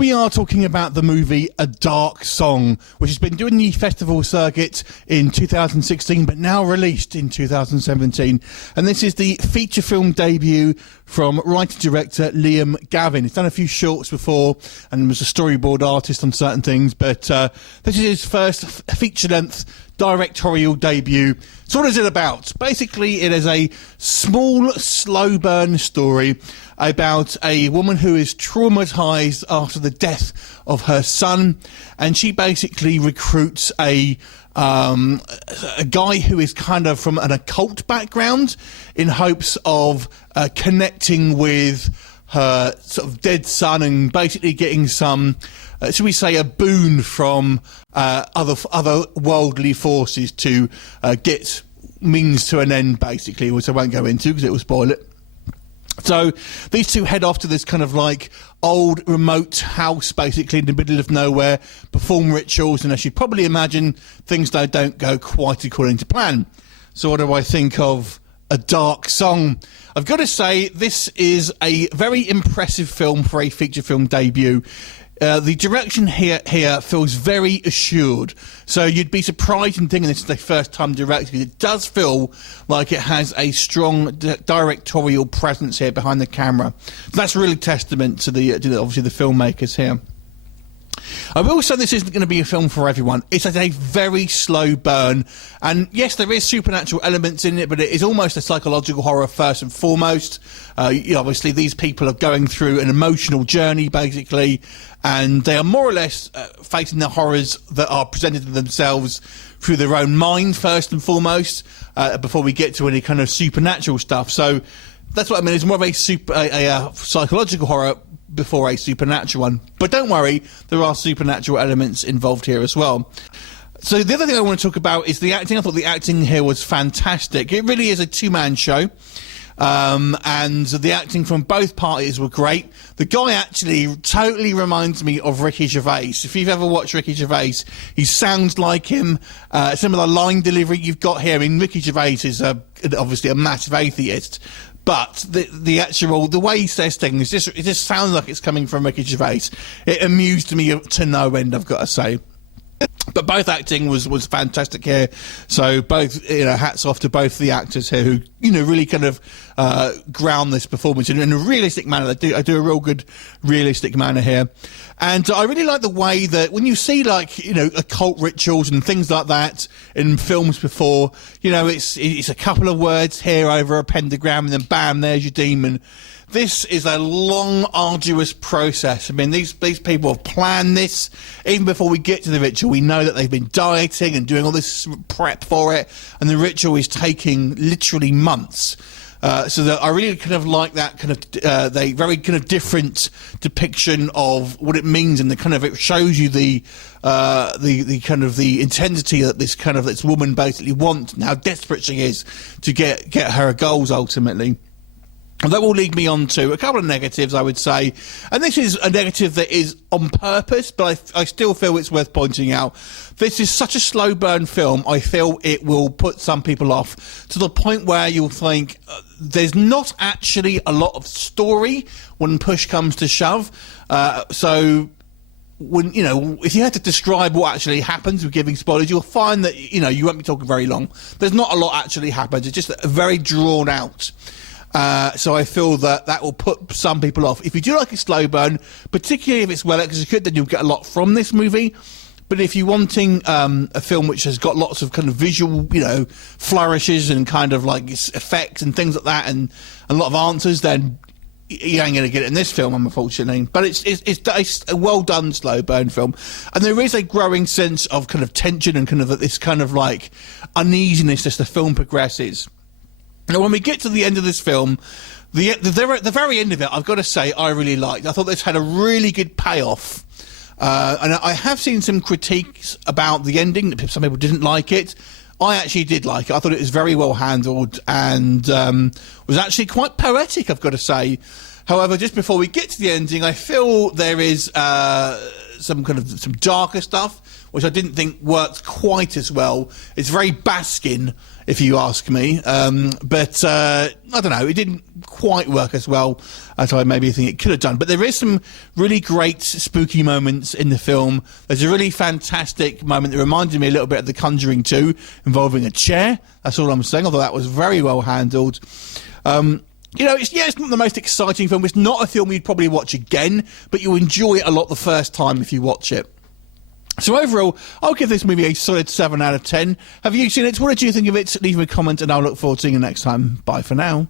we are talking about the movie A Dark Song, which has been doing the festival circuit in 2016, but now released in 2017. And this is the feature film debut from writer-director Liam Gavin. He's done a few shorts before and was a storyboard artist on certain things, but this is his first feature-length directorial debut. So what is it about? Basically, it is a small, slow-burn story about a woman who is traumatized after the death of her son, and she basically recruits a guy who is kind of from an occult background in hopes of connecting with her sort of dead son and basically getting some, should we say, a boon from other worldly forces to get means to an end, basically, which I won't go into because it will spoil it. So these two head off to this kind of like old remote house, basically in the middle of nowhere, perform rituals, and as you probably imagine, things don't go quite according to plan. So what do I think of A Dark Song? I've got to say, this is a very impressive film for a feature film debut. The direction here feels very assured. So you'd be surprised in thinking this is their first time directing. It does feel like it has a strong directorial presence here behind the camera. So that's really testament to the obviously the filmmakers here. I will say this isn't going to be a film for everyone. It's a very slow burn, and yes, there is supernatural elements in it, but it is almost a psychological horror first and foremost. Obviously, these people are going through an emotional journey, basically, and they are more or less facing the horrors that are presented to themselves through their own mind, first and foremost, before we get to any kind of supernatural stuff. So that's what I mean. It's more of a psychological horror before a supernatural one. But don't worry, there are supernatural elements involved here as well. So the other thing I want to talk about is the acting. I thought the acting here was fantastic. It really is a two-man show. And the acting from both parties were great. The guy actually totally reminds me of Ricky Gervais. If you've ever watched Ricky Gervais, he sounds like him. Some of the line delivery you've got here, I mean, Ricky Gervais is obviously a massive atheist, but the way he says things, it just sounds like it's coming from Ricky Gervais. It amused me to no end, I've got to say. But both acting was fantastic here. So both, hats off to both the actors here who, really kind of ground this performance in a realistic manner. They do a real good realistic manner here. And I really like the way that when you see occult rituals and things like that in films before, it's a couple of words here over a pentagram and then bam, there's your demon. This is a long, arduous process. I mean, these people have planned this. Even before we get to the ritual, we know that they've been dieting and doing all this prep for it, and the ritual is taking literally months. So that I really kind of like that kind of they very kind of different depiction of what it means, and it shows you the kind of the intensity that this woman basically wants, and how desperate she is to get her goals ultimately. And that will lead me on to a couple of negatives, I would say. And this is a negative that is on purpose, but I still feel it's worth pointing out. This is such a slow burn film, I feel it will put some people off to the point where you'll think there's not actually a lot of story when push comes to shove. So when if you had to describe what actually happens with giving spoilers, you'll find that you won't be talking very long. There's not a lot actually happens. It's just very drawn out. So I feel that will put some people off. If you do like a slow burn, particularly if it's well executed, then you'll get a lot from this movie. But if you're wanting a film which has got lots of kind of visual, flourishes and kind of like effects and things like that, and a lot of answers, then you ain't going to get it in this film, unfortunately. But it's a well done slow burn film, and there is a growing sense of kind of tension and kind of this kind of like uneasiness as the film progresses. Now, when we get to the end of this film, the very end of it, I've got to say, I really liked. I thought this had a really good payoff. And I have seen some critiques about the ending, that some people didn't like it. I actually did like it. I thought it was very well handled and was actually quite poetic, I've got to say. However, just before we get to the ending, I feel there is some darker stuff, which I didn't think worked quite as well. It's very Baskin if you ask me. But I don't know, it didn't quite work as well as I maybe think it could have done. But there is some really great spooky moments in the film. There's a really fantastic moment that reminded me a little bit of The Conjuring 2, involving a chair. That's all I'm saying, although that was very well handled. You know, it's not the most exciting film. It's not a film you'd probably watch again, but you'll enjoy it a lot the first time if you watch it. So overall, I'll give this movie a solid 7 out of 10. Have you seen it? What did you think of it? Leave me a comment and I'll look forward to seeing you next time. Bye for now.